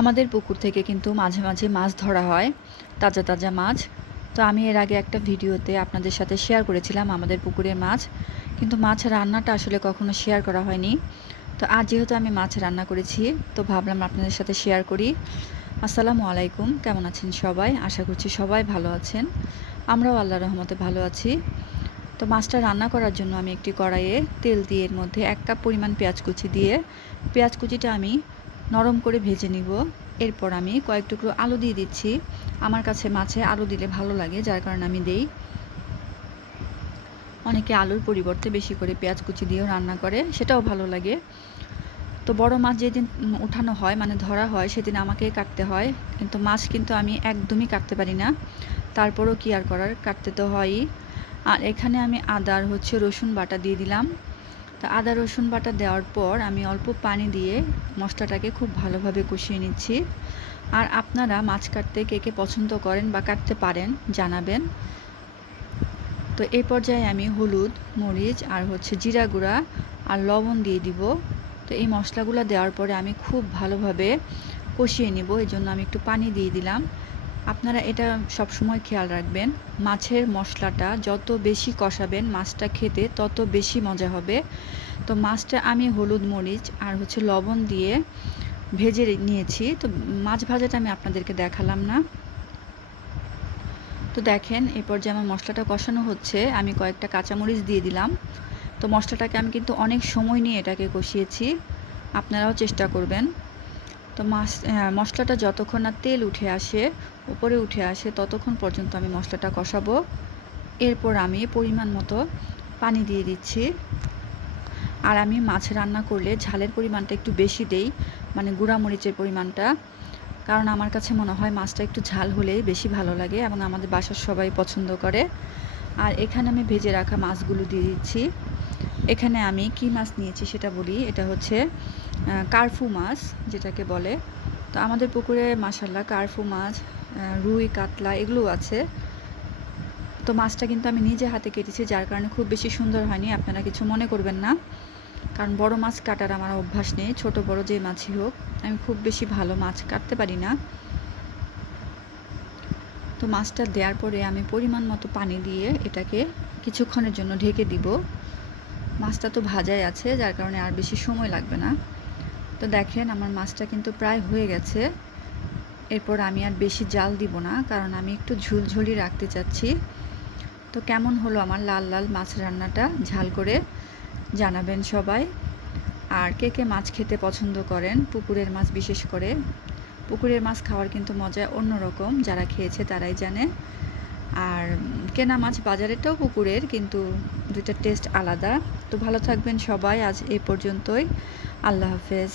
আমাদের পুকুর থেকে কিন্তু মাঝে মাঝে মাছ ধরা হয়, তাজা তাজা মাছ। তো আমি এর আগে একটা ভিডিওতে আপনাদের সাথে শেয়ার করেছিলাম আমাদের পুকুরের মাছ, কিন্তু মাছ রান্নাটা আসলে কখনো শেয়ার করা হয়নি। তো আজ যেহেতু আমি মাছ রান্না করেছি, তো ভাবলাম আপনাদের সাথে শেয়ার করি। আসসালামু আলাইকুম, কেমন আছেন সবাই? আশা করছি সবাই ভালো আছেন। আমরাও আল্লাহর রহমতে ভালো আছি। তো মাছটা রান্না করার জন্য আমি একটি কড়াইয়ে তেল দিয়ে এর মধ্যে 1 কাপ পরিমাণ পেঁয়াজ কুচি দিয়ে পেঁয়াজ কুচিটা আমি নরম করে ভেজে নিব। এরপর আমি কয়েক টুকরো আলু দিয়ে দিচ্ছি। আমার কাছে মাছে আলু দিলে ভালো লাগে, যার কারণে আমি দেই। অনেকে আলুর পরিবর্তে বেশি করে পেঁয়াজ কুচি দিয়েও রান্না করে, সেটাও ভালো লাগে। তো বড় মাছ যেদিন উঠানো হয়, মানে ধরা হয়, সেদিন আমাকেই কাটতে হয়। কিন্তু মাছ কিন্তু আমি একদমই কাটতে পারি না। তারপরও কি আর করার, কাটতে তো হয়ই। আর এখানে আমি আদা আর রসুন বাটা দিয়ে দিলাম। তো আদা রসুন বাটা দেওয়ার পর আমি অল্প পানি দিয়ে মশলাটাকে খুব ভালোভাবে কষিয়ে নিচ্ছি। আর আপনারা মাছ কাটতে কে কে পছন্দ করেন বা কাটতে পারেন জানাবেন। তো এই পর্যায়ে আমি হলুদ, মরিচ আর জিরা গুঁড়া আর লবণ দিয়ে দিব। তো এই মশলাগুলো দেওয়ার পরে আমি খুব ভালোভাবে কষিয়ে নিব, এই জন্য আমি একটু পানি দিয়ে দিলাম। আপনারা এটা সবসময় খেয়াল রাখবেন, মাছের মশলাটা যত বেশি কষাবেন মাছটা খেতে তত বেশি মজা হবে। তো মাছটা আমি হলুদ, মরিচ আর লবণ দিয়ে ভেজে নিয়েছি। তো মাছ ভাজাটা আমি আপনাদেরকে দেখালাম না। তো দেখেন, এই পর্যায়ে আমার মশলাটা কষানো হচ্ছে, আমি কয়েকটা কাঁচামরিচ দিয়ে দিলাম। তো মশলাটাকে আমি কিন্তু অনেক সময় নিয়ে এটাকে কষিয়েছি, আপনারাও চেষ্টা করবেন। তো মশলাটা যতক্ষণ না তেল উঠে আসে, উপরে উঠে আসে, ততক্ষণ পর্যন্ত আমি মশলাটা কষাবো। এরপর আমি পরিমাণ মতো পানি দিয়ে দিচ্ছি। আর আমি মাছ রান্না করলে ঝালের পরিমাণটা একটু বেশি দেই, মানে গুঁড়া মরিচের পরিমাণটা। কারণ আমার কাছে মনে হয় মাছটা একটু ঝাল হলেই বেশি ভালো লাগে এবং আমাদের বাসার সবাই পছন্দ করে। আর এখানে আমি ভেজে রাখা মাছগুলো দিয়ে দিচ্ছি। এখানে আমি কি মাছ নিয়েছি সেটা বলি। এটা কার্ফু মাছ যেটাকে বলে। তো আমাদের পুকুরে মাশাআল্লাহ কার্ফু মাছ, রুই, কাতলা এগুলো আছে। তো মাছটা কিন্তু আমি নিজে হাতে কেটেছি, যার কারণে খুব বেশি সুন্দর হয়নি, আপনারা কিছু মনে করবেন না। কারণ বড় মাছ কাটার আমার অভ্যাস নেই, ছোট বড় যে মাছই হোক, আমি খুব বেশি ভালো মাছ কাটতে পারি না। তো মাছটা দেওয়ার পরে আমি পরিমাণ মতো পানি দিয়ে এটাকে কিছুক্ষণের জন্য ঢেকে দিব। মাছটা তো ভাজাই আছে, যার কারণে আর বেশি সময় লাগবে না। তো দেখেন, আমার মাছটা কিন্তু প্রায় হয়ে গেছে। এরপর আমি আর বেশি জাল দিব না, কারণ আমি একটু ঝুলঝুলি রাখতে চাচ্ছি। তো কেমন হলো আমার লাল লাল মাছ রান্নাটা, ঝাল করে জানাবেন সবাই। আর কে কে মাছ খেতে পছন্দ করেন, পুকুরের মাছ বিশেষ করে। পুকুরের মাছ খাওয়ার কিন্তু মজা অন্যরকম, যারা খেয়েছে তারাই জানে। আর কেনা মাছ বাজারেরটাও পুকুরের, কিন্তু দুইটার টেস্ট আলাদা। তো ভালো থাকবেন সবাই, আজ এই পর্যন্তই। আল্লাহ হাফেজ।